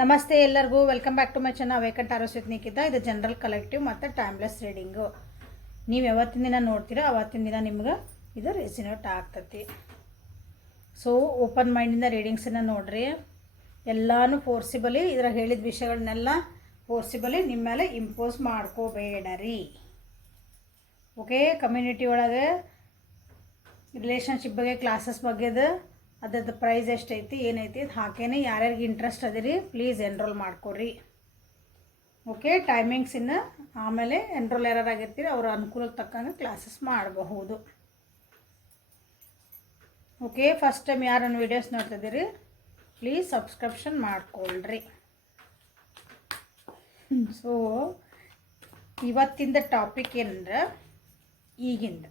ನಮಸ್ತೆ ಎಲ್ಲರಿಗೂ welcome back to my channel ವೇಕಂಟ್ ಆರೋಸ್ವಿತ್ನಿಕ್ಕಿದ್ದ ಇದು ಜನರಲ್ ಕಲೆಕ್ಟಿವ್ ಮತ್ತು ಟೈಮ್ಲೆಸ್ ರೀಡಿಂಗು. ನೀವು ಯಾವತ್ತಿನ ದಿನ ನೋಡ್ತೀರೋ ಅವತ್ತಿನ ದಿನ ನಿಮ್ಗೆ ಇದು ರೆಸಿನೇಟ್ ಆಗ್ತತಿ. ಸೊ ಓಪನ್ ಮೈಂಡಿಂದ ರೀಡಿಂಗ್ಸನ್ನು ನೋಡ್ರಿ. ಎಲ್ಲನೂ ಫೋರ್ಸಿಬಲಿ ಇದರ ಹೇಳಿದ ವಿಷಯಗಳನ್ನೆಲ್ಲ ಫೋರ್ಸಿಬಲಿ ನಿಮ್ಮ ಮೇಲೆ ಇಂಪೋಸ್ ಮಾಡ್ಕೋಬೇಡರಿ. ಓಕೆ, ಕಮ್ಯುನಿಟಿ ಒಳಗೆ ರಿಲೇಷನ್ಶಿಪ್ ಬಗ್ಗೆ ಕ್ಲಾಸಸ್ ಬಗ್ಗೆದು ಅದ್ರದ್ದು ಪ್ರೈಸ್ ಎಷ್ಟೈತಿ ಏನೈತಿ ಅದು ಹಾಕೇನೆ ಯಾರ್ಯಾರಿಗೆ ಇಂಟ್ರೆಸ್ಟ್ ಅದಿರಿ ಪ್ಲೀಸ್ ಎನ್ರೋಲ್ ಮಾಡ್ಕೊರಿ. ಓಕೆ, ಟೈಮಿಂಗ್ಸಿನ್ನು ಆಮೇಲೆ ಎನ್ರೋಲ್ ಯಾರಾಗಿರ್ತೀರಿ ಅವರ ಅನುಕೂಲಕ್ಕೆ ತಕ್ಕಂಗೆ ಕ್ಲಾಸಸ್ ಮಾಡಬಹುದು. ಓಕೆ, ಫಸ್ಟ್ ಟೈಮ್ ಯಾರು ನನ್ನ ವೀಡಿಯೋಸ್ ನೋಡ್ತಿದ್ದೀರಿ ಪ್ಲೀಸ್ ಸಬ್ಸ್ಕ್ರಿಪ್ಷನ್ ಮಾಡ್ಕೊಳ್ರಿ. ಸೊ ಇವತ್ತಿಂದ ಟಾಪಿಕ್ ಏನಂದ್ರೆ ಈಗಿಂದ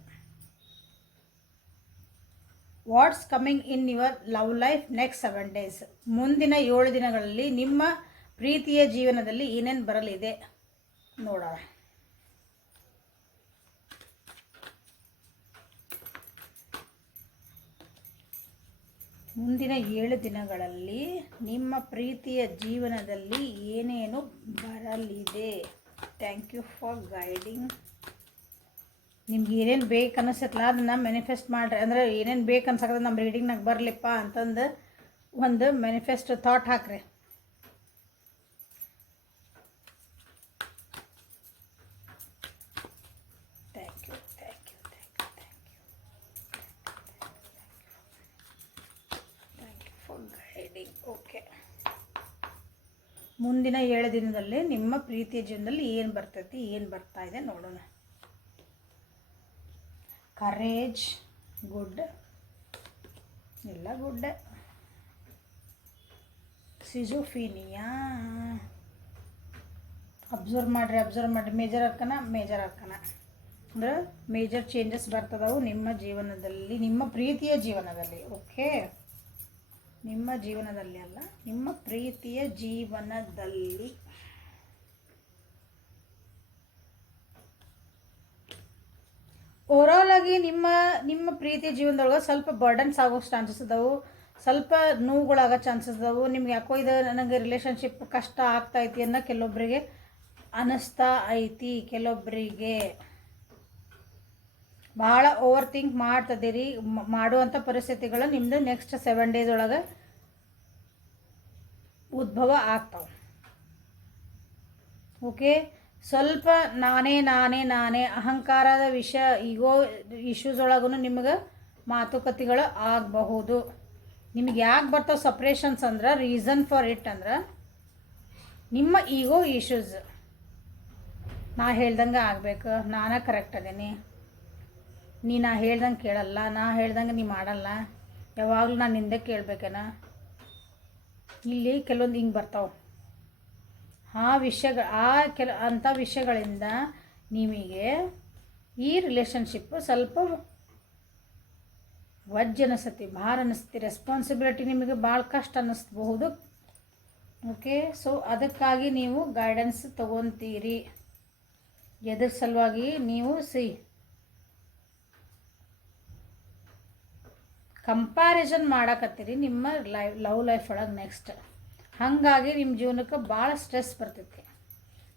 what's coming in your love life next 7 days. ಮುಂದಿನ 7 ದಿನಗಳಲ್ಲಿ ನಿಮ್ಮ ಪ್ರೀತಿಯ ಜೀವನದಲ್ಲಿ ಏನೇನು ಬರಲಿದೆ ನೋಡೋಣ. ಮುಂದಿನ 7 ದಿನಗಳಲ್ಲಿ ನಿಮ್ಮ ಪ್ರೀತಿಯ ಜೀವನದಲ್ಲಿ ಏನೇನು ಬರಲಿದೆ. Thank you for guiding. ನಿಮ್ಗೆ ಏನೇನು ಬೇಕು ಅನ್ನಿಸ್ತಲ್ಲ ಅದನ್ನು ಮ್ಯಾನಿಫೆಸ್ಟ್ ಮಾಡಿರಿ. ಅಂದರೆ ಏನೇನು ಬೇಕು ಅನ್ಸಕ್ಕದ ನಮ್ಮ ರೀಡಿಂಗ್ನಾಗ ಬರಲಿಪ್ಪ ಅಂತಂದು ಒಂದು ಮ್ಯಾನಿಫೆಸ್ಟ್ ಥಾಟ್ ಹಾಕ್ರಿ. Thank you thank you thank you thank you thank you for guiding. Okay, ಮುಂದಿನ 7 ದಿನದಲ್ಲಿ ನಿಮ್ಮ ಪ್ರೀತಿಯ ಜೀವನದಲ್ಲಿ ಏನು ಬರ್ತೈತಿ ಏನು ಬರ್ತಾ ಇದೆ ನೋಡೋಣ. ಕರೇಜ್ ಗುಡ್, ಎಲ್ಲ ಗುಡ್. ಸಿಜೋಫೀನಿಯಾ ಅಬ್ಸರ್ವ್ ಮಾಡಿರಿ. ಮೇಜರ್ ಅರ್ಕನ ಅಂದ್ರೆ ಮೇಜರ್ ಚೇಂಜಸ್ ಬರ್ತದವು ನಿಮ್ಮ ಜೀವನದಲ್ಲಿ, ನಿಮ್ಮ ಪ್ರೀತಿಯ ಜೀವನದಲ್ಲಿ. ಓಕೆ, ನಿಮ್ಮ ಜೀವನದಲ್ಲಿ ಅಲ್ಲ, ನಿಮ್ಮ ಪ್ರೀತಿಯ ಜೀವನದಲ್ಲಿ. ಓವರಾಲ್ ಆಗಿ ನಿಮ್ಮ ಪ್ರೀತಿ ಜೀವನದೊಳಗೆ ಸ್ವಲ್ಪ ಬರ್ಡನ್ಸ್ ಆಗೋ ಚಾನ್ಸಸ್ ಅದಾವು, ಸ್ವಲ್ಪ ನೋವುಗಳಾಗೋ ಚಾನ್ಸಸ್ ಅದಾವು. ನಿಮ್ಗೆ ಯಾಕೋ ಇದು ನನಗೆ ರಿಲೇಷನ್ಶಿಪ್ ಕಷ್ಟ ಆಗ್ತೈತಿ ಅನ್ನೋ ಕೆಲವೊಬ್ಬರಿಗೆ ಅನ್ನಿಸ್ತಾ ಐತಿ. ಕೆಲವೊಬ್ಬರಿಗೆ ಭಾಳ ಓವರ್ ಥಿಂಕ್ ಮಾಡ್ತದಿರಿ. ಮಾಡುವಂಥ ಪರಿಸ್ಥಿತಿಗಳು ನಿಮ್ಮದು ನೆಕ್ಸ್ಟ್ 7 days ಒಳಗೆ ಉದ್ಭವ ಆಗ್ತಾವೆ. ಓಕೆ, ಸ್ವಲ್ಪ ನಾನೇ ಅಹಂಕಾರದ ಈಗೋ ಇಶ್ಯೂಸ್ ಒಳಗೂ ನಿಮಗೆ ಮಾತುಕತೆಗಳು ಆಗಬಹುದು. ನಿಮಗೆ ಯಾಕೆ ಬರ್ತಾವೆ ಸಪ್ರೇಷನ್ಸ್ ಅಂದ್ರೆ ರೀಸನ್ ಫಾರ್ ಇಟ್ ಅಂದ್ರೆ ನಿಮ್ಮ ಈಗೋ ಇಶ್ಯೂಸ್. ನಾ ಹೇಳ್ದಂಗೆ ಆಗಬೇಕು, ನಾನೇ ಕರೆಕ್ಟ್ ಅದೇನಿ, ನಾ ಹೇಳ್ದಂಗೆ ಕೇಳಲ್ಲ, ನಾ ಹೇಳ್ದಂಗೆ ನೀ ಮಾಡಲ್ಲ, ಯಾವಾಗಲೂ ನಾನು ನಿಂದೆ ಕೇಳಬೇಕೇನ. ಇಲ್ಲಿ ಕೆಲವೊಂದು ಹಿಂಗೆ ಬರ್ತಾವೆ. ಅಂಥ ವಿಷಯಗಳಿಂದ ನಿಮಗೆ ಈ ರಿಲೇಷನ್ಶಿಪ್ ಸ್ವಲ್ಪ ವಜ್ಜ ಅನಿಸ್ತತಿ, ಭಾರ ಅನ್ನಿಸ್ತಿ, ರೆಸ್ಪಾನ್ಸಿಬಿಲಿಟಿ ನಿಮಗೆ ಭಾಳ ಕಷ್ಟ ಅನ್ನಿಸ್ಬಹುದು. ಓಕೆ, ಸೊ ಅದಕ್ಕಾಗಿ ನೀವು ಗೈಡೆನ್ಸ್ ತೊಗೊತೀರಿ. ಎದ್ರ ಸಲುವಾಗಿ ನೀವು ಕಂಪ್ಯಾರಿಸನ್ ಮಾಡಕತ್ತೀರಿ ನಿಮ್ಮ ಲವ್ ಲೈಫ್ ಒಳಗೆ ನೆಕ್ಸ್ಟ್. ಹಾಗಾಗಿ ನಿಮ್ಮ ಜೀವನಕ್ಕೆ ಭಾಳ ಸ್ಟ್ರೆಸ್ ಬರ್ತೈತಿ.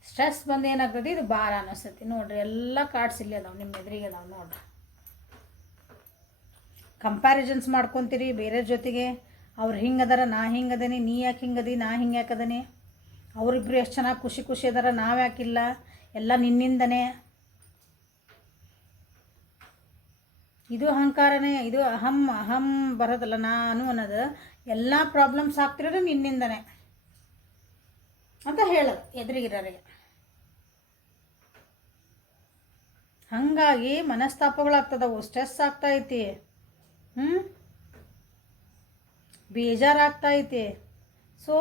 ಸ್ಟ್ರೆಸ್ ಬಂದು ಏನಾಗ್ತದೆ, ಇದು ಭಾರ ಅನ್ನಿಸ್ತೈತಿ. ನೋಡಿರಿ, ಎಲ್ಲ ಕಾರ್ಡ್ಸ್ ಇಲ್ಲಿ ಅದಾವೆ, ನಿಮ್ಮ ಎದುರಿಗೆ ಅದಾವೆ ನೋಡ್ರಿ. ಕಂಪ್ಯಾರಿಸನ್ಸ್ ಮಾಡ್ಕೊತೀರಿ ಬೇರೆ ಜೊತೆಗೆ. ಅವ್ರು ಹಿಂಗದಾರ, ನಾ ಹಿಂಗದೇನಿ, ನೀ ಯಾಕೆ ಹಿಂಗದಿ, ನಾ ಹಿಂಗೆ ಯಾಕದನಿ, ಅವರಿಬ್ರು ಎಷ್ಟು ಚೆನ್ನಾಗಿ ಖುಷಿ ಅದಾರ, ನಾವು ಯಾಕಿಲ್ಲ, ಎಲ್ಲ ನಿನ್ನಿಂದನೇ. ಇದು ಅಹಂಕಾರನೇ, ಇದು ಅಹಂ ಬರೋದಲ್ಲ. ನಾನು ಅನ್ನೋದು ಎಲ್ಲ ಪ್ರಾಬ್ಲಮ್ಸ್ ಆಗ್ತಿರೋದು ನಿನ್ನಿಂದನೇ ಅಂತ ಹೇಳೋದು ಎದುರಿಗಿರೋರಿಗೆ. ಹಾಗಾಗಿ ಮನಸ್ತಾಪಗಳಾಗ್ತದವು, ಸ್ಟ್ರೆಸ್ ಆಗ್ತಾಯಿತಿ, ಬೇಜಾರಾಗ್ತಾಯಿತಿ. ಸೊ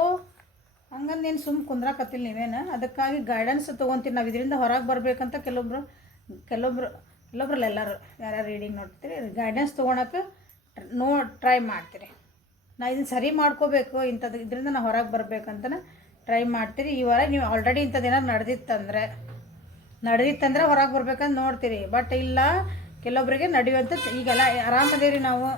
ಹಂಗಂದು ನೀನು ಸುಮ್ಮನೆ ಕುಂದ್ರಾಕತ್ತಿಲ್ಲ ನೀವೇನು. ಅದಕ್ಕಾಗಿ ಗೈಡೆನ್ಸ್ ತೊಗೊತೀರಿ. ನಾವು ಇದರಿಂದ ಹೊರಗೆ ಬರಬೇಕಂತ ಕೆಲವೊಬ್ರಲ್ಲ ಎಲ್ಲರೂ ಯಾರ್ಯಾರು ರೀಡಿಂಗ್ ನೋಡ್ತೀರಿ ಗೈಡೆನ್ಸ್ ತೊಗೊಳಕ್ಕೆ ಟ್ರೈ ಮಾಡ್ತೀರಿ. ನಾ ಇದನ್ನು ಸರಿ ಮಾಡ್ಕೋಬೇಕು, ಇದರಿಂದ ನಾವು ಹೊರಗೆ ಬರಬೇಕಂತನ ಟ್ರೈ ಮಾಡ್ತೀರಿ. ಈ ವಾರ ನೀವು ಆಲ್ರೆಡಿ ಇಂಥದ್ದೇನಾದ್ರು ನಡೆದಿತ್ತಂದ್ರೆ ಹೊರಗೆ ಬರ್ಬೇಕಂತ ನೋಡ್ತೀರಿ. ಬಟ್ ಇಲ್ಲ, ಕೆಲವೊಬ್ಬರಿಗೆ ನಡೆಯುವಂಥ ಈಗೆಲ್ಲ ಆರಾಮದೇರಿ ನಾವು.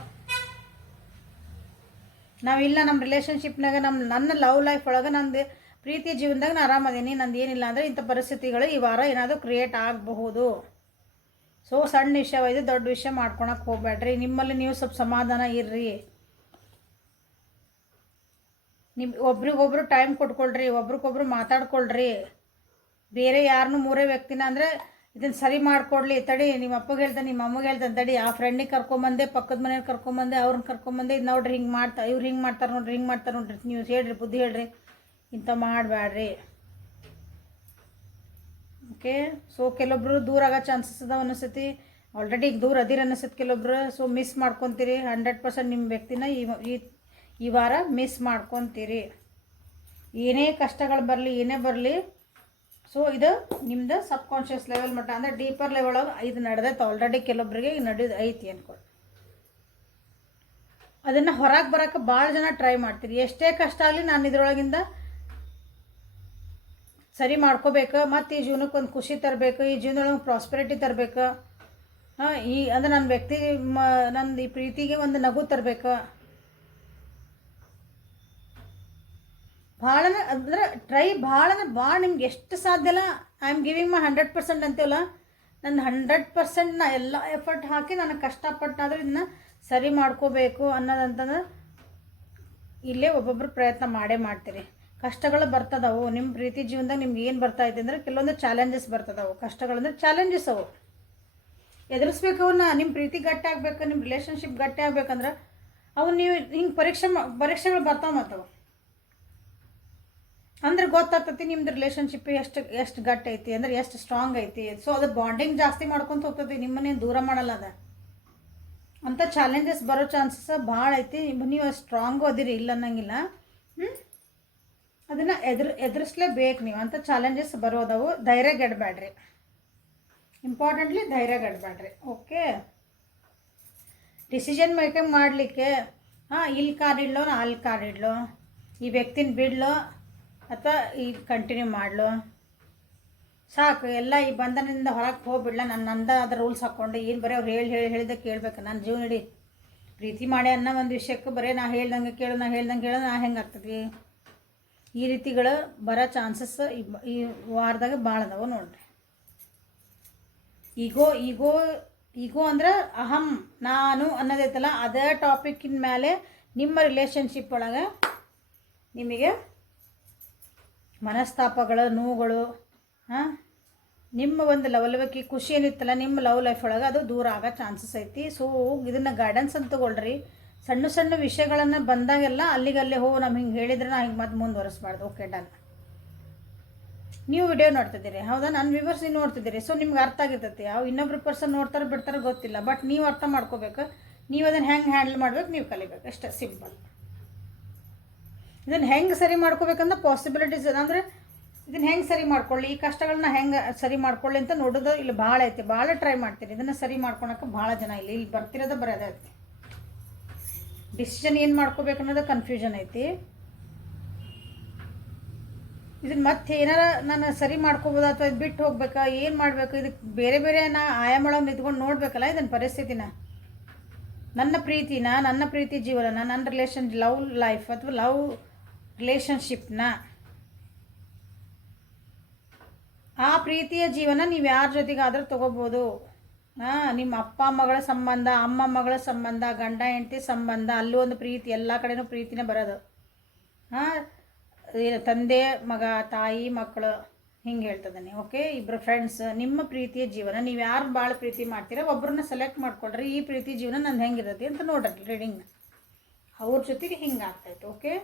ನಾವಿಲ್ಲ ನಮ್ಮ ರಿಲೇಷನ್ಶಿಪ್ನಾಗ ನನ್ನ ಲವ್ ಲೈಫ್ ಒಳಗೆ ನಂದು ಪ್ರೀತಿ ಜೀವನದಾಗ ನಾನು ಆರಾಮದೀನಿ, ನಂದು ಏನಿಲ್ಲ ಅಂದರೆ ಇಂಥ ಪರಿಸ್ಥಿತಿಗಳು ಈ ವಾರ ಏನಾದರೂ ಕ್ರಿಯೇಟ್ ಆಗಬಹುದು. ಸೊ ಸಣ್ಣ ವಿಷಯ ಇದು ದೊಡ್ಡ ವಿಷಯ ಮಾಡ್ಕೊಳಕ್ಕೆ ಹೋಗ್ಬೇಡ್ರಿ. ನಿಮ್ಮಲ್ಲಿ ನೀವು ಸ್ವಲ್ಪ ಸಮಾಧಾನ ಇರ್ರಿ. ನಿಮ್ಮ ಒಬ್ರಿಗೊಬ್ರು ಟೈಮ್ ಕೊಟ್ಕೊಳ್ರಿ, ಒಬ್ರಿಗೊಬ್ರು ಮಾತಾಡ್ಕೊಳ್ರಿ. ಬೇರೆ ಯಾರನ್ನೂ ಮೂರೇ ವ್ಯಕ್ತಿನ ಅಂದರೆ ಇದನ್ನು ಸರಿ ಮಾಡಿಕೊಡ್ಲಿ ತಡಿ, ನಿಮ್ಮ ಅಪ್ಪಗೆ ಹೇಳ್ತಾನೆ, ನಿಮ್ಮ ಅಮ್ಮಗೆ ಹೇಳ್ತಾನೆ ತಡಿ, ಆ ಫ್ರೆಂಡಿಗೆ ಕರ್ಕೊಂಬಂದೆ, ಪಕ್ಕದ ಮನೇಲಿ ಕರ್ಕೊಂಬಂದೆ, ಅವ್ರನ್ನ ಕರ್ಕೊಂಬಂದೆ, ಇದು ನೋಡ್ರಿ ಹಿಂಗೆ ಇವ್ರು ಹಿಂಗೆ ಮಾಡ್ತಾರೆ ನೋಡ್ರಿ, ನೀವು ಹೇಳ್ರಿ, ಬುದ್ಧಿ ಹೇಳ್ರಿ, ಇಂಥ ಮಾಡಬೇಡ್ರಿ. ಓಕೆ. ಸೊ ಕೆಲವೊಬ್ರು ದೂರ ಆಗೋ ಚಾನ್ಸಸ್ ಅದಾವ ಅನ್ನಿಸ್ತೈತಿ. ಆಲ್ರೆಡಿ ಈಗ ದೂರ ಅದಿರ ಅನ್ನಿಸ್ತೈತಿ ಕೆಲವೊಬ್ರು. ಸೊ ಮಿಸ್ ಮಾಡ್ಕೊತೀರಿ 100% ನಿಮ್ಮ ವ್ಯಕ್ತಿನ ಈ ವಾರ ಮಿಸ್ ಮಾಡ್ಕೊತೀರಿ. ಏನೇ ಕಷ್ಟಗಳು ಬರಲಿ, ಏನೇ ಬರಲಿ. ಸೊ ಇದು ನಿಮ್ದು ಸಬ್ಕಾನ್ಷಿಯಸ್ ಲೆವೆಲ್ ಮಟ್ಟ ಅಂದರೆ ಡೀಪರ್ ಲೆವೆಲ್ ಒಳಗೆ ಇದು ನಡೆದೈತೆ ಆಲ್ರೆಡಿ. ಕೆಲವೊಬ್ಬರಿಗೆ ನಡೆದು ಐತಿ ಅನ್ಕೊಳ್ಳಿ. ಅದನ್ನು ಹೊರಗೆ ಬರೋಕ್ಕೆ ಭಾಳ ಜನ ಟ್ರೈ ಮಾಡ್ತೀರಿ. ಎಷ್ಟೇ ಕಷ್ಟ ಆಗಲಿ ನಾನು ಇದ್ರೊಳಗಿಂದ ಸರಿ ಮಾಡ್ಕೋಬೇಕು, ಮತ್ತು ಈ ಜೀವನಕ್ಕೆ ಒಂದು ಖುಷಿ ತರಬೇಕು, ಈ ಜೀವನದೊಳಗೆ ಪ್ರಾಸ್ಪೆರಿಟಿ ತರಬೇಕು, ಅಂದರೆ ನನ್ನ ವ್ಯಕ್ತಿ ನಂದು ಈ ಪ್ರೀತಿಗೆ ಒಂದು ನಗು ತರಬೇಕು. ಭಾಳ ಅಂದರೆ ಭಾಳ ನಿಮ್ಗೆ ಎಷ್ಟು ಸಾಧ್ಯ ಅಲ್ಲ. ಐ ಆಮ್ ಗಿವಿಂಗ್ ಮೈ 100% ಅಂತೀವಲ್ಲ, ನನ್ನ 100% ನಾ ಎಲ್ಲ ಎಫರ್ಟ್ ಹಾಕಿ ನನಗೆ ಕಷ್ಟಪಟ್ಟಾದರೂ ಇದನ್ನ ಸರಿ ಮಾಡ್ಕೋಬೇಕು ಅನ್ನೋದಂತಂದ್ರೆ ಇಲ್ಲೇ ಒಬ್ಬೊಬ್ಬರು ಪ್ರಯತ್ನ ಮಾಡ್ತೀರಿ. ಕಷ್ಟಗಳು ಬರ್ತದವು ನಿಮ್ಮ ಪ್ರೀತಿ ಜೀವನದಾಗ. ನಿಮ್ಗೆ ಏನು ಬರ್ತಾಯಿದೆ ಅಂದರೆ ಕೆಲವೊಂದು ಚಾಲೆಂಜಸ್ ಬರ್ತದವು. ಕಷ್ಟಗಳಂದ್ರೆ ಚಾಲೆಂಜಸ್ ಅವು ಎದುರಿಸ್ಬೇಕು. ಅವನ್ನ ನಿಮ್ಮ ಪ್ರೀತಿ ಗಟ್ಟಿ ಆಗಬೇಕು, ನಿಮ್ಮ ರಿಲೇಷನ್ಶಿಪ್ ಗಟ್ಟಿ ಆಗ್ಬೇಕಂದ್ರೆ ಅವು ನೀವು ಹಿಂಗೆ ಪರೀಕ್ಷೆಗಳು ಬರ್ತಾವೆ ಮತ್ತವು ಅಂದ್ರೆ ಗೊತ್ತಾಗ್ತೈತಿ ನಿಮ್ದು ರಿಲೇಷನ್ಶಿಪ್ ಎಷ್ಟು ಗಟ್ಟಿ ಐತಿ, ಅಂದ್ರೆ ಎಷ್ಟು ಸ್ಟ್ರಾಂಗ್ ಐತಿ. ಸೊ ಅದು ಬಾಂಡಿಂಗ್ ಜಾಸ್ತಿ ಮಾಡ್ಕೊತ ಹೋಗ್ತೈತಿ, ನಿಮ್ಮನ್ನೇನು ದೂರ ಮಾಡಲ್ಲ. ಅದ ಅಂಥ ಚಾಲೆಂಜಸ್ ಬರೋ ಚಾನ್ಸಸ್ ಭಾಳ ಐತಿ. ನೀವು ಸ್ಟ್ರಾಂಗು ಅದಿರಿ, ಇಲ್ಲ ಅನ್ನಂಗಿಲ್ಲ. ಅದನ್ನು ಎದುರಿಸ್ಲೇಬೇಕು ನೀವು. ಅಂಥ ಚಾಲೆಂಜಸ್ ಬರೋದವು. ಧೈರ್ಯಗೆಡಬೇಡ್ರಿ, ಇಂಪಾರ್ಟೆಂಟ್ಲಿ ಧೈರ್ಯಗೆಡಬೇಡ್ರಿ. ಓಕೆ. ಡಿಸಿಷನ್ ಮೇಕಿಂಗ್ ಮಾಡಲಿಕ್ಕೆ ಇಲ್ಲಿ ಕಾರ್ ಇಡ್ಲೋ ನಾ ಅಲ್ಲಿ ಕಾರ್ ಇಡ್ಲೋ, ಈ ವ್ಯಕ್ತಿನ ಬಿಡ್ಲೋ ಅಥವಾ ಈಗ ಕಂಟಿನ್ಯೂ ಮಾಡಲು, ಸಾಕು ಎಲ್ಲ ಈ ಬಂಧನದಿಂದ ಹೊರಗೆ ಹೋಗ್ಬಿಡ್ಲ. ನಂದಾದ ರೂಲ್ಸ್ ಹಾಕ್ಕೊಂಡು ಏನು ಬರೀ ಅವ್ರು ಹೇಳಿದ ಕೇಳ್ಬೇಕು. ನನ್ನ ಜೀವನ ಇಡೀ ಪ್ರೀತಿ ಮಾಡಿ ಅನ್ನೋ ಒಂದು ವಿಷಯಕ್ಕೆ ಬರೀ ನಾ ಹೇಳ್ದಂಗೆ ಕೇಳು ನಾ ಹೆಂಗೆ ಆಗ್ತದೆ. ಈ ರೀತಿಗಳು ಬರೋ ಚಾನ್ಸಸ್ ಈ ವಾರದಾಗ ಭಾಳ ಅದಾವೆ ನೋಡ್ರಿ. ಈಗೋ ಅಂದ್ರೆ ಅಹಂ ನಾನು ಅನ್ನೋದೈತಲ್ಲ, ಅದೇ ಟಾಪಿಕ್ಕಿನ ಮೇಲೆ ನಿಮ್ಮ ರಿಲೇಷನ್ಶಿಪ್ ಒಳಗೆ ನಿಮಗೆ ಮನಸ್ತಾಪಗಳು, ನೋವುಗಳು, ನಿಮ್ಮ ಒಂದು ಲವಲವಿಕೆ ಖುಷಿ ಏನಿತ್ತಲ್ಲ ನಿಮ್ಮ ಲವ್ ಲೈಫ್ ಒಳಗೆ ಅದು ದೂರ ಆಗೋ ಚಾನ್ಸಸ್ ಐತಿ. ಸೊ ಇದನ್ನು ಗೈಡೆನ್ಸ್ ಅಂತ ತಗೊಳ್ರಿ. ಸಣ್ಣ ವಿಷಯಗಳನ್ನು ಬಂದಾಗೆಲ್ಲ ಅಲ್ಲಿಗಲ್ಲೇ ನಮ್ಗೆ ಹಿಂಗೆ ಹೇಳಿದ್ರೆ ನಾ ಹಿಂಗೆ ಮತ್ತೆ ಮುಂದುವರಿಸ್ಬಾರ್ದು. Okay done. ನೀವು ವಿಡಿಯೋ ನೋಡ್ತಿದ್ದೀರಿ, ಹೌದಾ? ನನ್ನ ವ್ಯೂವರ್ಸ್ ನೀವು ನೋಡ್ತಿದ್ದೀರಿ. ಸೊ ನಿಮ್ಗೆ ಅರ್ಥ ಆಗಿರ್ತೈತಿ. ಇನ್ನೊಬ್ರು ಪರ್ಸನ್ ನೋಡ್ತಾರೆ ಬಿಡ್ತಾರೆ ಗೊತ್ತಿಲ್ಲ, ಬಟ್ ನೀವು ಅರ್ಥ ಮಾಡ್ಕೋಬೇಕು. ನೀವು ಅದನ್ನು ಹೆಂಗೆ ಹ್ಯಾಂಡಲ್ ಮಾಡ್ಬೇಕು ನೀವು ಕಲಿಬೇಕು, ಅಷ್ಟೇ ಸಿಂಪಲ್. ಇದನ್ನು ಹೆಂಗೆ ಸರಿ ಮಾಡ್ಕೋಬೇಕಂದ್ರೆ ಪಾಸಿಬಿಲಿಟೀಸ್ ಅಂದರೆ ಇದನ್ನು ಹೆಂಗೆ ಸರಿ ಮಾಡ್ಕೊಳ್ಳಿ, ಈ ಕಷ್ಟಗಳನ್ನ ಹೆಂಗೆ ಸರಿ ಮಾಡ್ಕೊಳ್ಳಿ ಅಂತ ನೋಡೋದು ಇಲ್ಲಿ ಭಾಳ ಐತಿ. ಭಾಳ ಟ್ರೈ ಮಾಡ್ತೀರಿ ಇದನ್ನು ಸರಿ ಮಾಡ್ಕೊಳಕ್ಕೆ. ಭಾಳ ಜನ ಇಲ್ಲಿ ಬರ್ತಿರೋದು ಬರೋದೇ ಐತಿ. ಡಿಸಿಷನ್ ಏನು ಮಾಡ್ಕೋಬೇಕು ಅನ್ನೋದು ಕನ್ಫ್ಯೂಷನ್ ಐತಿ. ಇದನ್ನು ಮತ್ತೆ ಏನಾರ ನಾನು ಸರಿ ಮಾಡ್ಕೋಬೋದು ಅಥವಾ ಇದು ಬಿಟ್ಟು ಹೋಗ್ಬೇಕಾ, ಏನು ಮಾಡಬೇಕು, ಇದಕ್ಕೆ ಬೇರೆ ಬೇರೆ ಆಯಾಮೊಳಗೆ ನಿಂತ್ಕೊಂಡು ನೋಡಬೇಕಲ್ಲ ಇದನ್ನು ಪರಿಸ್ಥಿತಿನ. ನನ್ನ ಪ್ರೀತಿನ, ನನ್ನ ಪ್ರೀತಿ ಜೀವನ, ನನ್ನ ಲವ್ ಲೈಫ್ ಅಥವಾ ಲವ್ ರಿಲೇಷನ್ಶಿಪ್ನ, ಆ ಪ್ರೀತಿಯ ಜೀವನ ನೀವು ಯಾರ ಜೊತೆಗಾದರೂ ತೊಗೋಬೋದು. ನಿಮ್ಮ ಅಪ್ಪ ಮಗಳ ಸಂಬಂಧ, ಅಮ್ಮ ಮಗಳ ಸಂಬಂಧ, ಗಂಡ ಹೆಂಡತಿ ಸಂಬಂಧ, ಅಲ್ಲೂ ಒಂದು ಪ್ರೀತಿ, ಎಲ್ಲ ಕಡೆನೂ ಪ್ರೀತಿನೇ ಬರೋದು. ತಂದೆ ಮಗ, ತಾಯಿ ಮಕ್ಕಳು, ಹಿಂಗೆ ಹೇಳ್ತದಾನೆ. ಓಕೆ. ಇಬ್ಬರು ಫ್ರೆಂಡ್ಸ್, ನಿಮ್ಮ ಪ್ರೀತಿಯ ಜೀವನ ನೀವು ಯಾರು ಭಾಳ ಪ್ರೀತಿ ಮಾಡ್ತೀರ ಒಬ್ಬರನ್ನ ಸೆಲೆಕ್ಟ್ ಮಾಡ್ಕೊಳ್ರಿ. ಈ ಪ್ರೀತಿ ಜೀವನ ನಂದು ಹೆಂಗಿರುತ್ತೆ ಅಂತ ನೋಡ್ರಿ ರೀಡಿಂಗ್ನ. ಅವ್ರ ಜೊತೆಗೆ ಹಿಂಗೆ ಆಗ್ತಾಯಿತ್ತು. ಓಕೆ.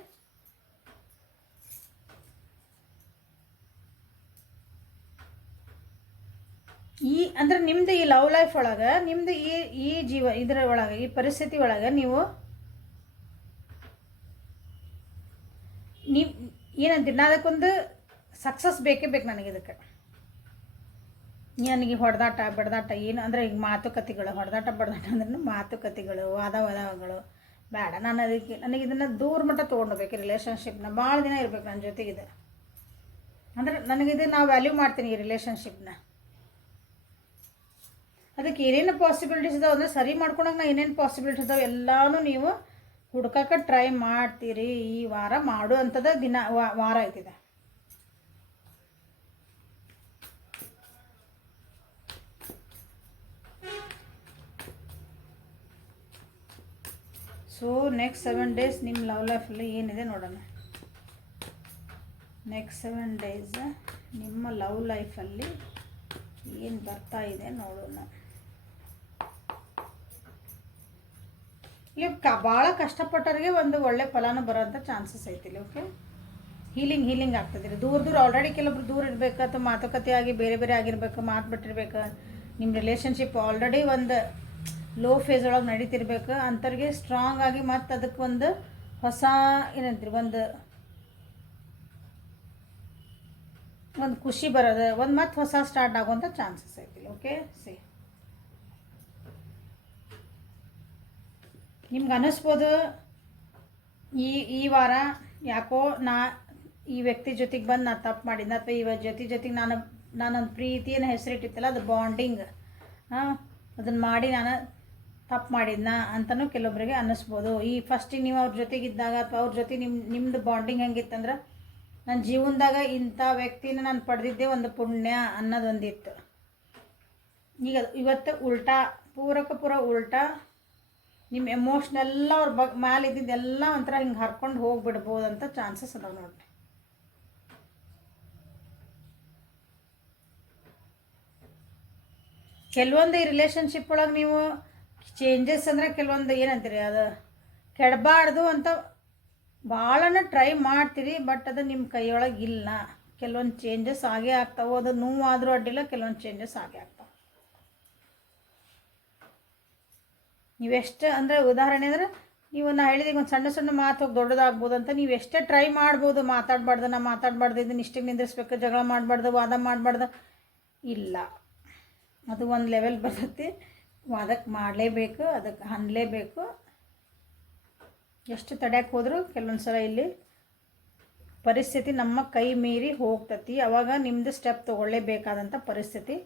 ಅಂದರೆ ನಿಮ್ಮದು ಈ ಲವ್ ಲೈಫ್ ಒಳಗೆ, ನಿಮ್ಮದು ಈ ಇದರ ಒಳಗೆ, ಈ ಪರಿಸ್ಥಿತಿ ಒಳಗೆ ನೀವು ಏನಂತೀರಿ, ನಾನು ಅದಕ್ಕೊಂದು ಸಕ್ಸಸ್ ಬೇಕೇ ಬೇಕು ನನಗೆ. ಇದಕ್ಕೆ ನನಗೆ ಹೊಡೆದಾಟ ಬಡ್ದಾಟ ಏನು ಅಂದರೆ ಈಗ ಮಾತುಕತೆಗಳು, ಹೊಡೆದಾಟ ಬಡ್ದಾಟ ಅಂದ್ರೆ ಮಾತುಕತೆಗಳು, ವಾದಗಳು ಬೇಡ. ನನಗೆ ಇದನ್ನು ದೂರ ಮಟ್ಟ ತೊಗೊಂಡೋಗ್ಬೇಕು. ರಿಲೇಷನ್ಶಿಪ್ನ ಭಾಳ ದಿನ ಇರಬೇಕು ನನ್ನ ಜೊತೆಗಿದೆ. ಅಂದರೆ ನನಗಿದು ನಾವು ವ್ಯಾಲ್ಯೂ ಮಾಡ್ತೀನಿ ಈ ರಿಲೇಷನ್ಶಿಪ್ನ. ಅದಕ್ಕೆ ಏನೇನು ಪಾಸಿಬಿಲಿಟೀಸ್ ಇದಾವೆ ಅಂದರೆ ಸರಿ ಮಾಡ್ಕೊಳಕ್ಕೆ ನಾ ಏನೇನು ಪಾಸಿಬಿಲಿಟೀಸ್ ಇದಾವೆ ಎಲ್ಲನೂ ನೀವು ಹುಡ್ಕಕ್ಕೆ ಟ್ರೈ ಮಾಡ್ತೀರಿ. ಈ ವಾರ ಮಾಡು ಅಂಥದ್ದು ದಿನ ವಾರ ಐತಿದೆ. ಸೊ ನೆಕ್ಸ್ಟ್ 7 ಡೇಸ್ ನಿಮ್ಮ ಲವ್ ಲೈಫಲ್ಲಿ ಏನಿದೆ ನೋಡೋಣ. ನೆಕ್ಸ್ಟ್ 7 ಡೇಸ್ ನಿಮ್ಮ ಲವ್ ಲೈಫಲ್ಲಿ ಏನು ಬರ್ತಾ ಇದೆ ನೋಡೋಣ. ಇಲ್ಲಿ ಭಾಳ ಕಷ್ಟಪಟ್ಟವ್ರಿಗೆ ಒಂದು ಒಳ್ಳೆ ಫಲನೂ ಬರೋಂಥ ಚಾನ್ಸಸ್ ಐತಿಲ್ಲ. ಓಕೆ, ಹೀಲಿಂಗ್ ಆಗ್ತದೆ. ದೂರ ಆಲ್ರೆಡಿ ಕೆಲವೊಬ್ರು ದೂರ ಇರಬೇಕು ಅಥವಾ ಮಾತುಕತೆ ಆಗಿ ಬೇರೆ ಬೇರೆ ಆಗಿರ್ಬೇಕು, ಮಾತು ಬಿಟ್ಟಿರ್ಬೇಕು. ನಿಮ್ಮ ರಿಲೇಷನ್ಶಿಪ್ ಆಲ್ರೆಡಿ ಒಂದು ಲೋ ಫೇಸ್ ಒಳಗೆ ನಡೀತಿರ್ಬೇಕು. ಅಂಥವ್ರಿಗೆ ಸ್ಟ್ರಾಂಗ್ ಆಗಿ ಮತ್ತು ಅದಕ್ಕೆ ಒಂದು ಹೊಸ ಏನಂತೀರಿ ಒಂದು ಖುಷಿ ಬರೋದು, ಒಂದು ಮತ್ತೆ ಹೊಸ ಸ್ಟಾರ್ಟ್ ಆಗುವಂಥ ಚಾನ್ಸಸ್ ಐತಿಲ್ಲ. ಓಕೆ, ನಿಮ್ಗೆ ಅನ್ನಿಸ್ಬೋದು ಈ ವಾರ ಯಾಕೋ ಈ ವ್ಯಕ್ತಿ ಜೊತೆಗೆ ಬಂದು ನಾನು ತಪ್ಪು ಮಾಡಿದ್ನ, ಅಥವಾ ಈ ಜೊತೆಗೆ ನಾನೊಂದು ಪ್ರೀತಿಯನ್ನು ಹೆಸರಿಟ್ಟಿತ್ತಲ್ಲ, ಅದು ಬಾಂಡಿಂಗ್, ಅದನ್ನು ಮಾಡಿ ನಾನು ತಪ್ಪು ಮಾಡಿದ್ನ ಅಂತಲೂ ಕೆಲವೊಬ್ಬರಿಗೆ ಅನ್ನಿಸ್ಬೋದು. ಈ ಫಸ್ಟಿಗೆ ನೀವು ಅವ್ರ ಜೊತೆಗಿದ್ದಾಗ ಅಥವಾ ಅವ್ರ ಜೊತೆ ನಿಮ್ಮದು ಬಾಂಡಿಂಗ್ ಹೆಂಗಿತ್ತಂದ್ರೆ, ನನ್ನ ಜೀವನದಾಗ ಇಂಥ ವ್ಯಕ್ತಿನ ನಾನು ಪಡೆದಿದ್ದೆ ಒಂದು ಪುಣ್ಯ ಅನ್ನೋದೊಂದಿತ್ತು. ಈಗ ಇವತ್ತು ಉಲ್ಟಾ, ಪೂರ ಉಲ್ಟಾ, ನಿಮ್ಮ ಎಮೋಷ್ನೆಲ್ಲ ಅವ್ರ ಮ್ಯಾಲೆ ಇದ್ದಿದ್ದೆಲ್ಲ ಒಂಥರ ಹಿಂಗೆ ಹರ್ಕೊಂಡು ಹೋಗ್ಬಿಡ್ಬೋದು ಅಂತ ಚಾನ್ಸಸ್ ಅದಾವೆ ನೋಡ್ರಿ. ಕೆಲವೊಂದು ಈ ರಿಲೇಷನ್ಶಿಪ್ ಒಳಗೆ ನೀವು ಚೇಂಜಸ್ ಅಂದರೆ ಕೆಲವೊಂದು ಏನಂತೀರಿ, ಅದು ಕೆಡಬಾರ್ದು ಅಂತ ಭಾಳನ ಟ್ರೈ ಮಾಡ್ತೀರಿ. ಬಟ್ ಅದು ನಿಮ್ಮ ಕೈಯೊಳಗೆ ಇಲ್ಲ. ಕೆಲವೊಂದು ಚೇಂಜಸ್ ಆಗೇ ಆಗ್ತಾವೆ. ಅದು ನೋವಾದರೂ ಅಡ್ಡಿಲ್ಲ, ಕೆಲವೊಂದು ಚೇಂಜಸ್ ಆಗೇ ಆಗ್ತಾವೆ. ನೀವೆಷ್ಟು ಅಂದರೆ ಉದಾಹರಣೆ ಅಂದರೆ, ನೀವು ನಾ ಹೇಳಿದಾಗ ಒಂದು ಸಣ್ಣ ಮಾತು ಹೋಗಿ ದೊಡ್ಡದಾಗ್ಬೋದು ಅಂತ ನೀವು ಎಷ್ಟೇ ಟ್ರೈ ಮಾಡ್ಬೋದು. ಮಾತಾಡಬಾರ್ದು, ಇದನ್ನ ಇಷ್ಟಿಗೆ ನಿಂದಿರ್ಸ್ಬೇಕು, ಜಗಳ ಮಾಡಬಾರ್ದು, ವಾದ ಮಾಡಬಾರ್ದು, ಇಲ್ಲ, ಅದು ಒಂದು ಲೆವೆಲ್ ಬರ್ತೈತಿ. ವಾದಕ್ಕೆ ಮಾಡಲೇಬೇಕು, ಅದಕ್ಕೆ ಹನ್ನಲೇಬೇಕು. ಎಷ್ಟು ತಡ್ಯಕ್ಕೆ ಹೋದರೂ ಕೆಲವೊಂದು ಸಲ ಇಲ್ಲಿ ಪರಿಸ್ಥಿತಿ ನಮ್ಮ ಕೈ ಮೀರಿ ಹೋಗ್ತತಿ. ಆವಾಗ ನಿಮ್ಮದು ಸ್ಟೆಪ್ ತೊಗೊಳ್ಳೇಬೇಕಾದಂಥ ಪರಿಸ್ಥಿತಿ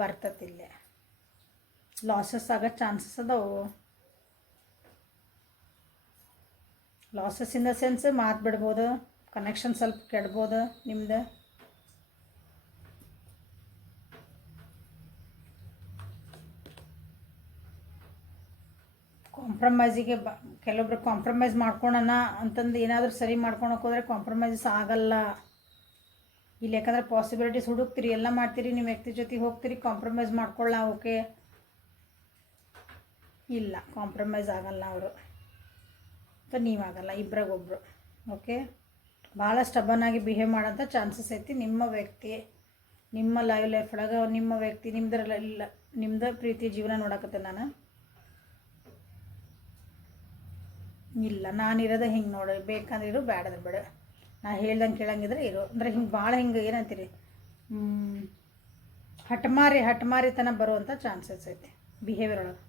ಬರ್ತತಿಲ್ಲೇ. ಲಾಸಸ್ ಆಗೋ ಚಾನ್ಸಸ್ ಅದಾವು. ಲಾಸಸ್ ಇನ್ ದ ಸೆನ್ಸ್ ಮಾತು ಬಿಡ್ಬೋದು, ಕನೆಕ್ಷನ್ ಸ್ವಲ್ಪ ಕೆಡ್ಬೋದು ನಿಮ್ದು. ಕಾಂಪ್ರಮೈಸಿಗೆ ಕೆಲವೊಬ್ರು ಕಾಂಪ್ರಮೈಸ್ ಮಾಡ್ಕೊಳೋಣ ಅಂತಂದು ಏನಾದರೂ ಸರಿ ಮಾಡ್ಕೊಳಕ್ಕೆ ಹೋದರೆ ಕಾಂಪ್ರಮೈಸಸ್ ಆಗಲ್ಲ ಇಲ್ಲಿ. ಯಾಕಂದರೆ ಪಾಸಿಬಿಲಿಟೀಸ್ ಹುಡುಕ್ತೀರಿ, ಎಲ್ಲ ಮಾಡ್ತೀರಿ, ನಿಮ್ಮ ವ್ಯಕ್ತಿ ಜೊತೆಗೆ ಹೋಗ್ತೀರಿ, ಕಾಂಪ್ರಮೈಸ್ ಮಾಡ್ಕೊಳ್ಳ ಓಕೆ, ಇಲ್ಲ ಕಾಂಪ್ರಮೈಸ್ ಆಗಲ್ಲ ಅವರು ಅಥವಾ ನೀವಾಗಲ್ಲ, ಇಬ್ಬರಿಗೊಬ್ರು. ಓಕೆ, ಭಾಳ ಸ್ಟಬನ್ನಾಗಿ ಬಿಹೇವ್ ಮಾಡೋಂಥ ಚಾನ್ಸಸ್ ಐತಿ. ನಿಮ್ಮ ವ್ಯಕ್ತಿ ನಿಮ್ಮ ಲೈಫ್ ಒಳಗೆ ನಿಮ್ಮ ವ್ಯಕ್ತಿ ನಿಮ್ಮದು ಪ್ರೀತಿ ಜೀವನ ನೋಡಕತ್ತೆ ನಾನು. ಇಲ್ಲ, ನಾನಿರೋದು ಹಿಂಗೆ ನೋಡಿ, ಬೇಕಂದ್ರೆ ಇರು, ಬೇಡದ್ರೆ ಬೇಡ, ನಾ ಹೇಳ್ದಂಗೆ ಕೇಳಂಗಿದ್ರೆ ಇರು ಅಂದರೆ ಹಿಂಗೆ ಭಾಳ ಹಿಂಗೆ ಏನಂತೀರಿ ಹಠಮಾರಿತನ ಬರುವಂಥ ಚಾನ್ಸಸ್ ಐತೆ ಬಿಹೇವಿಯರ್ ಒಳಗೆ.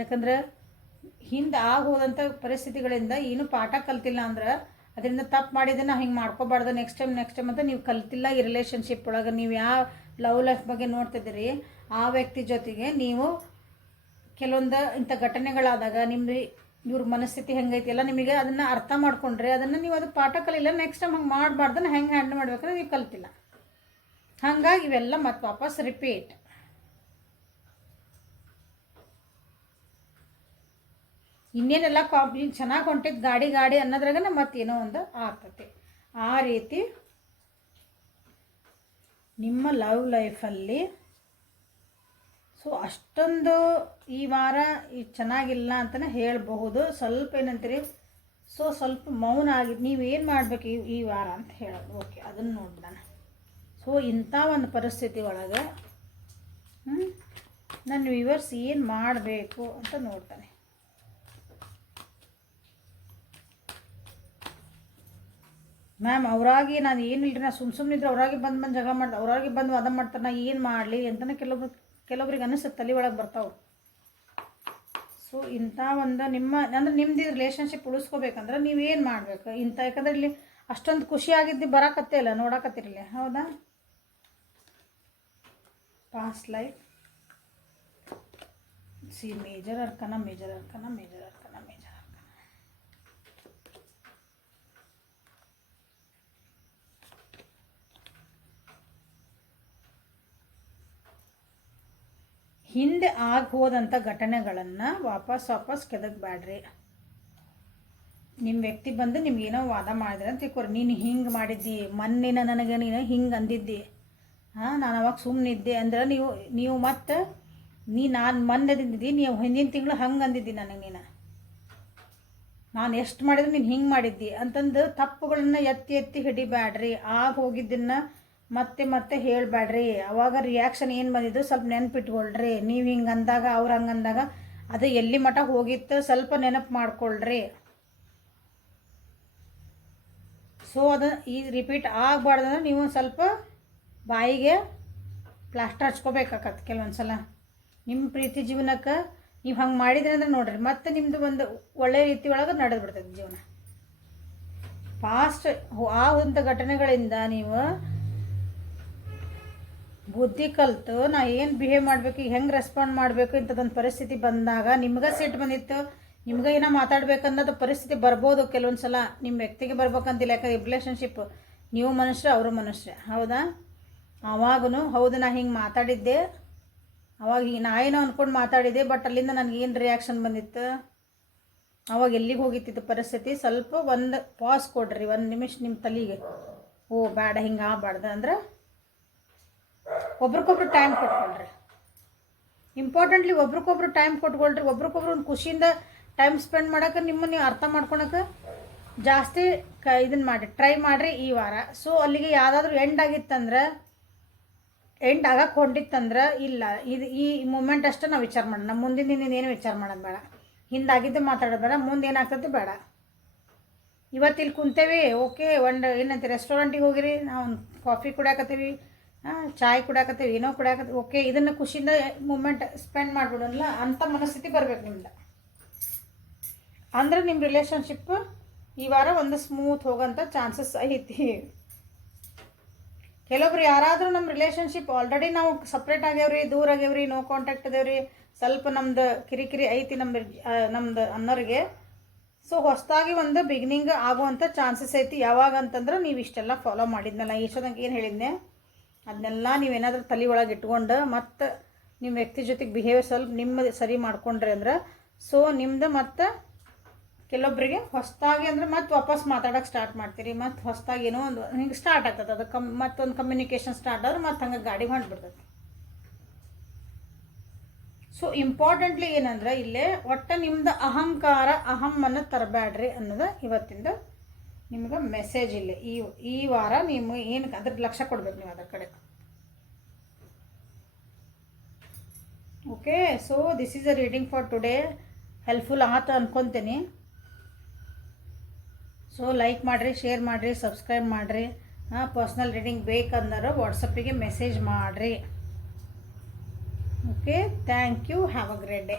ಯಾಕಂದ್ರೆ ಹಿಂದೆ ಆಗೋದಂಥ ಪರಿಸ್ಥಿತಿಗಳಿಂದ ಏನು ಪಾಠ ಕಲ್ತಿಲ್ಲ ಅಂದ್ರೆ, ಅದರಿಂದ ತಪ್ಪು ಮಾಡಿದ್ದನ್ನು ಹಿಂಗೆ ಮಾಡ್ಕೋಬಾರ್ದು ನೆಕ್ಸ್ಟ್ ಟೈಮ್ ಅಂತ ನೀವು ಕಲ್ತಿಲ್ಲ. ಈ ರಿಲೇಷನ್ಶಿಪ್ ಒಳಗೆ ನೀವು ಯಾವ ಲವ್ ಲೈಫ್ ಬಗ್ಗೆ ನೋಡ್ತಿದ್ದೀರಿ, ಆ ವ್ಯಕ್ತಿ ಜೊತೆಗೆ ನೀವು ಕೆಲವೊಂದು ಇಂಥ ಘಟನೆಗಳಾದಾಗ ನಿಮ್ಮದು ಇವ್ರ ಮನಸ್ಥಿತಿ ಹೆಂಗೈತಿ ಎಲ್ಲ ನಿಮಗೆ ಅದನ್ನು ಅರ್ಥ ಮಾಡ್ಕೊಂಡ್ರೆ, ಅದನ್ನು ನೀವು ಅದು ಪಾಠ ಕಲಿಲ್ಲ. ನೆಕ್ಸ್ಟ್ ಟೈಮ್ ಹಂಗೆ ಮಾಡಬಾರ್ದನ್ನ ಹೆಂಗೆ ಹ್ಯಾಂಡಲ್ ಮಾಡ್ಬೇಕಂದ್ರೆ ನೀವು ಕಲ್ತಿಲ್ಲ. ಹಾಗಾಗಿ ಇವೆಲ್ಲ ಮತ್ತೆ ವಾಪಸ್ ರಿಪೀಟ್. ಇನ್ನೇನೆಲ್ಲ ಚೆನ್ನಾಗಿ ಹೊಂಟಿದ್ದು ಗಾಡಿ ಅನ್ನೋದ್ರಾಗ ಮತ್ತೇನೋ ಒಂದು ಆಗ್ತೈತಿ. ಆ ರೀತಿ ನಿಮ್ಮ ಲವ್ ಲೈಫಲ್ಲಿ ಸೊ ಅಷ್ಟೊಂದು ಈ ವಾರ ಚೆನ್ನಾಗಿಲ್ಲ ಅಂತಲೇ ಹೇಳಬಹುದು. ಸ್ವಲ್ಪ ಏನಂತೀರಿ, ಸ್ವಲ್ಪ ಮೌನ ಆಗಿ ನೀವೇನು ಮಾಡಬೇಕು ಈ ವಾರ ಅಂತ ಹೇಳೋದು. ಓಕೆ, ಅದನ್ನು ನೋಡೋಣ. ಸೊ ಇಂಥ ಒಂದು ಪರಿಸ್ಥಿತಿ ಒಳಗೆ ನನ್ನ ವ್ಯೂವರ್ಸ್ ಏನು ಮಾಡಬೇಕು ಅಂತ ನೋಡ್ತಾನೆ. ಮ್ಯಾಮ್ ಅವರಾಗಿ ನಾನು ಏನಿಲ್ಲ, ನಾ ಸುಮ್ಮನಿದ್ರೆ ಅವರಾಗಿ ಬಂದು ಜಗಳ ಮಾಡ್ದೆ, ಅವರಾಗಿ ಬಂದು ವಾದ ಮಾಡ್ತಾರೆ, ನಾ ಏನು ಮಾಡಲಿ ಅಂತಲೇ ಕೆಲವೊಬ್ರಿಗೆ ಅನಿಸುತ್ತೆ, ತಲೆ ಒಳಗೆ ಬರ್ತಾವೆ. ಸೊ ಇಂಥ ಒಂದು ನಿಮ್ಮದು ರಿಲೇಷನ್ಶಿಪ್ ಉಳಿಸ್ಕೋಬೇಕಂದ್ರೆ ನೀವೇನು ಮಾಡಬೇಕು ಇಂಥ, ಯಾಕಂದ್ರೆ ಇಲ್ಲಿ ಅಷ್ಟೊಂದು ಖುಷಿಯಾಗಿದ್ದು ಬರೋಕತ್ತೇ ಇಲ್ಲ, ನೋಡಕತ್ತಿರಲಿ. ಹೌದಾ? Past life C major ಅರ್ಕನ major ಅರ್ಕನ major ಅರ್ಕನ major ಅರ್ಕನ. ಹಿಂದೆ ಆಗಿ ಹೋದಂಥ ಘಟನೆಗಳನ್ನು ವಾಪಸ್ ಕೆದಕ್ಬೇಡ್ರಿ. ನಿಮ್ಮ ವ್ಯಕ್ತಿ ಬಂದು ನಿಮ್ಗೇನೋ ವಾದ ಮಾಡಿದ್ರೆ ಅಂತ ತಿಳ್ಕೊರಿ. ನೀನು ಹಿಂಗೆ ಮಾಡಿದ್ದಿ, ಮೊನ್ನೆನ ನನಗೆ ನೀನು ಹಿಂಗೆ ಅಂದಿದ್ದಿ, ನಾನು ಅವಾಗ ಸುಮ್ಮನಿದ್ದೆ ಅಂದ್ರೆ ನೀವು ಮತ್ತೆ ನಾನು ಮೊನ್ನೆದಿದ್ದಿ, ನೀವು ಹಿಂದಿನ ತಿಂಗಳು ಹಂಗೆ ಅಂದಿದ್ದಿ ನನಗೆ, ನಾನು ಎಷ್ಟು ಮಾಡಿದ್ರೆ ನೀನು ಹಿಂಗೆ ಮಾಡಿದ್ದಿ ಅಂತಂದು ತಪ್ಪುಗಳನ್ನ ಎತ್ತಿ ಹಿಡಿಬ್ಯಾಡ್ರಿ. ಆಗ ಹೋಗಿದ್ದನ್ನು ಮತ್ತೆ ಹೇಳಬೇಡ್ರಿ. ಅವಾಗ ರಿಯಾಕ್ಷನ್ ಏನು ಬಂದಿದ್ದು ಸ್ವಲ್ಪ ನೆನಪಿಟ್ಕೊಳ್ರಿ. ನೀವು ಹಿಂಗೆ ಅಂದಾಗ ಅವ್ರು ಹಂಗೆ ಅಂದಾಗ ಅದು ಎಲ್ಲಿ ಮಠ ಹೋಗಿತ್ತು ಸ್ವಲ್ಪ ನೆನಪು ಮಾಡ್ಕೊಳ್ರಿ. ಸೊ ಅದು ಈ ರಿಪೀಟ್ ಆಗಬಾರ್ದಂದ್ರೆ ನೀವು ಸ್ವಲ್ಪ ಬಾಯಿಗೆ ಪ್ಲಾಸ್ಟರ್ ಹಚ್ಕೋಬೇಕಾಗತ್ತೆ ಕೆಲವೊಂದು ಸಲ. ನಿಮ್ಮ ಪ್ರೀತಿ ಜೀವನಕ್ಕೆ ನೀವು ಹಂಗೆ ಮಾಡಿದ್ರಿ ಅಂದ್ರೆ ನೋಡಿರಿ ಮತ್ತೆ ನಿಮ್ಮದು ಒಂದು ಒಳ್ಳೆಯ ರೀತಿ ಒಳಗೆ ನಡೆದು ಬಿಡ್ತದೆ ಜೀವನ. ಪಾಸ್ಟ್ ಆ ಒಂದು ಘಟನೆಗಳಿಂದ ನೀವು ಬುದ್ಧಿ ಕಲಿತು ನಾ ಏನು ಬಿಹೇವ್ ಮಾಡಬೇಕು, ಹೆಂಗೆ ರೆಸ್ಪಾಂಡ್ ಮಾಡಬೇಕು ಇಂಥದ್ದೊಂದು ಪರಿಸ್ಥಿತಿ ಬಂದಾಗ ನಿಮ್ಗೆ ಸಿಟ್ಟು ಬಂದಿತ್ತು, ನಿಮ್ಗೆ ಏನೋ ಮಾತಾಡ್ಬೇಕನ್ನೋದು ಪರಿಸ್ಥಿತಿ ಬರ್ಬೋದು ಕೆಲವೊಂದು ಸಲ. ನಿಮ್ಮ ವ್ಯಕ್ತಿಗೆ ಬರ್ಬೇಕಂತಿಲ್ಲ, ಯಾಕಂದ್ರೆ ರಿಲೇಷನ್ಶಿಪ್ ನೀವು ಮನುಷ್ಯರು ಅವರು ಮನುಷ್ಯರೇ, ಹೌದಾ? ಅವಾಗೂ ಹೌದು ನಾ ಹಿಂಗೆ ಮಾತಾಡಿದ್ದೆ, ಅವಾಗ ನಾ ಏನೋ ಅಂದ್ಕೊಂಡು ಮಾತಾಡಿದ್ದೆ, ಬಟ್ ಅಲ್ಲಿಂದ ನನಗೆ ಏನು ರಿಯಾಕ್ಷನ್ ಬಂದಿತ್ತು, ಅವಾಗ ಎಲ್ಲಿಗೆ ಹೋಗಿತ್ತಿತ್ತು ಪರಿಸ್ಥಿತಿ, ಸ್ವಲ್ಪ ಒಂದು ಪಾಸ್ ಕೊಡ್ರಿ, ಒಂದು ನಿಮಿಷ ನಿಮ್ಮ ತಲೆಗೆ. ಓ ಬೇಡ ಹಿಂಗೆ ಆಗಬಾರ್ದು ಅಂದ್ರೆ ಒಬ್ರಿಗೊಬ್ರು ಟೈಮ್ ಕೊಟ್ಕೊಳ್ರಿ. ಇಂಪಾರ್ಟೆಂಟ್ಲಿ ಒಬ್ರಿಗೊಬ್ರು ಟೈಮ್ ಕೊಟ್ಕೊಳ್ರಿ. ಒಬ್ರಿಗೊಬ್ರು ಒಂದು ಖುಷಿಯಿಂದ ಟೈಮ್ ಸ್ಪೆಂಡ್ ಮಾಡೋಕೆ ನಿಮ್ಮನ್ನು ನೀವು ಅರ್ಥ ಮಾಡ್ಕೊಳಕ್ಕೆ ಜಾಸ್ತಿ ಇದನ್ನು ಮಾಡಿ ಟ್ರೈ ಮಾಡಿರಿ ಈ ವಾರ. ಸೊ ಅಲ್ಲಿಗೆ ಯಾವುದಾದ್ರೂ ಎಂಡ್ ಆಗಿತ್ತಂದ್ರೆ, ಎಂಡ್ ಆಗಕ್ಕೆ ಹೊಂಟಿತ್ತಂದ್ರೆ ಇಲ್ಲ, ಈ ಮೂಮೆಂಟ್ ಅಷ್ಟೇ ನಾವು ವಿಚಾರ ಮಾಡೋಣ. ಮುಂದಿನ ದಿನ ಏನು ವಿಚಾರ ಮಾಡೋದು ಬೇಡ, ಹಿಂದಾಗಿದ್ದೆ ಮಾತಾಡೋದು ಬೇಡ, ಮುಂದೆ ಏನಾಗ್ತದೆ ಬೇಡ. ಇವತ್ತು ಇಲ್ಲಿ ಕುಂತೇವಿ, ಓಕೆ, ಒಂದು ಏನಂತ ರೆಸ್ಟೋರೆಂಟಿಗೆ ಹೋಗಿರಿ, ನಾವು ಒಂದು ಕಾಫಿ ಕುಡಿಯಾಕತ್ತೀವಿ, ಚಾಯ್ ಕುಡಿಯಾಕತ್ತೀವಿ, ಏನೋ ಕುಡಿಯಾಕತ್ತೀವಿ, ಓಕೆ, ಇದನ್ನು ಖುಷಿಯಿಂದ ಮೂಮೆಂಟ್ ಸ್ಪೆಂಡ್ ಮಾಡಿಬಿಡೋಲ್ಲ ಅಂಥ ಮನಸ್ಥಿತಿ ಬರ್ಬೇಕು ನಿಮ್ದು. ಅಂದ್ರೆ ನಿಮ್ಮ ರಿಲೇಷನ್ಶಿಪ್ ಈ ವಾರ ಒಂದು ಸ್ಮೂತ್ ಹೋಗೋಂಥ ಚಾನ್ಸಸ್ ಐತಿ. ಕೆಲವೊಬ್ರು ಯಾರಾದರೂ ನಮ್ಮ ರಿಲೇಷನ್ಶಿಪ್ ಆಲ್ರೆಡಿ ನಾವು ಸಪ್ರೇಟ್ ಆಗ್ಯಾವ್ರಿ, ದೂರ ಆಗ್ಯಾವ್ರಿ, ನೋ ಕಾಂಟ್ಯಾಕ್ಟ್ ಅದೇವ್ರಿ, ಸ್ವಲ್ಪ ನಮ್ದು ಕಿರಿಕಿರಿ ಐತಿ ನಮ್ದು ಅನ್ನೋರಿಗೆ. ಸೊ ಹೊಸದಾಗಿ ಒಂದು ಬಿಗಿನಿಂಗ್ ಆಗುವಂಥ ಚಾನ್ಸಸ್ ಐತಿ. ಯಾವಾಗ ಅಂತಂದ್ರೆ ನೀವು ಇಷ್ಟೆಲ್ಲ ಫಾಲೋ ಮಾಡಿದ್ನಲ್ಲ, ಇಷ್ಟೊಂದಂಗೆ ಏನು ಹೇಳಿದ್ನೆ ಅದನ್ನೆಲ್ಲ ನೀವೇನಾದರೂ ತಲೆ ಒಳಗೆ ಇಟ್ಕೊಂಡು ಮತ್ತು ನಿಮ್ಮ ವ್ಯಕ್ತಿ ಜೊತೆಗೆ ಬಿಹೇವಿಯರ್ ಸ್ವಲ್ಪ ನಿಮ್ಮ ಸರಿ ಮಾಡ್ಕೊಂಡ್ರಿ ಅಂದ್ರೆ, ಸೊ ನಿಮ್ದು ಮತ್ತು ಕೆಲವೊಬ್ಬರಿಗೆ ಹೊಸದಾಗಿ ಅಂದರೆ ಮತ್ತೆ ವಾಪಸ್ ಮಾತಾಡೋಕ್ಕೆ ಸ್ಟಾರ್ಟ್ ಮಾಡ್ತೀರಿ, ಮತ್ತು ಹೊಸದಾಗಿ ಏನೋ ಒಂದು ಹಿಂಗೆ ಸ್ಟಾರ್ಟ್ ಆಗ್ತದೆ. ಅದು ಮತ್ತೊಂದು ಕಮ್ಯುನಿಕೇಷನ್ ಸ್ಟಾರ್ಟ್ ಆದ್ರೆ ಮತ್ತೆ ಹಂಗೆ ಗಾಡಿ ಹೊಂಟ್ಬಿಡ್ತದೆ. ಸೊ ಇಂಪಾರ್ಟೆಂಟ್ಲಿ ಏನಂದ್ರೆ ಇಲ್ಲೇ ಒಟ್ಟು ನಿಮ್ದು ಅಹಂಕಾರ ಅಹಮ್ಮನ್ನು ತರಬೇಡ್ರಿ ಅನ್ನೋದು ಇವತ್ತಿಂದ ನಿಮ್ಗೆ ಮೆಸೇಜ್ ಇಲ್ಲ. ಈ ವಾರ ನೀವು ಏನು ಅದ್ರ ಲಕ್ಷ್ಯ ಕೊಡ್ಬೇಕು ನೀವು ಅದರ ಕಡೆ. Okay, so this is a reading for today. Helpful ಆತ ಅನ್ಕೊತೀನಿ. ಸೊ ಲೈಕ್ ಮಾಡಿರಿ, ಶೇರ್ ಮಾಡಿರಿ, ಸಬ್ಸ್ಕ್ರೈಬ್ ಮಾಡಿರಿ. ಪರ್ಸ್ನಲ್ ರೀಡಿಂಗ್ ಬೇಕಂದ್ರೆ ವಾಟ್ಸಪ್ಪಿಗೆ ಮೆಸೇಜ್ ಮಾಡಿರಿ. Okay, thank you, have a great day.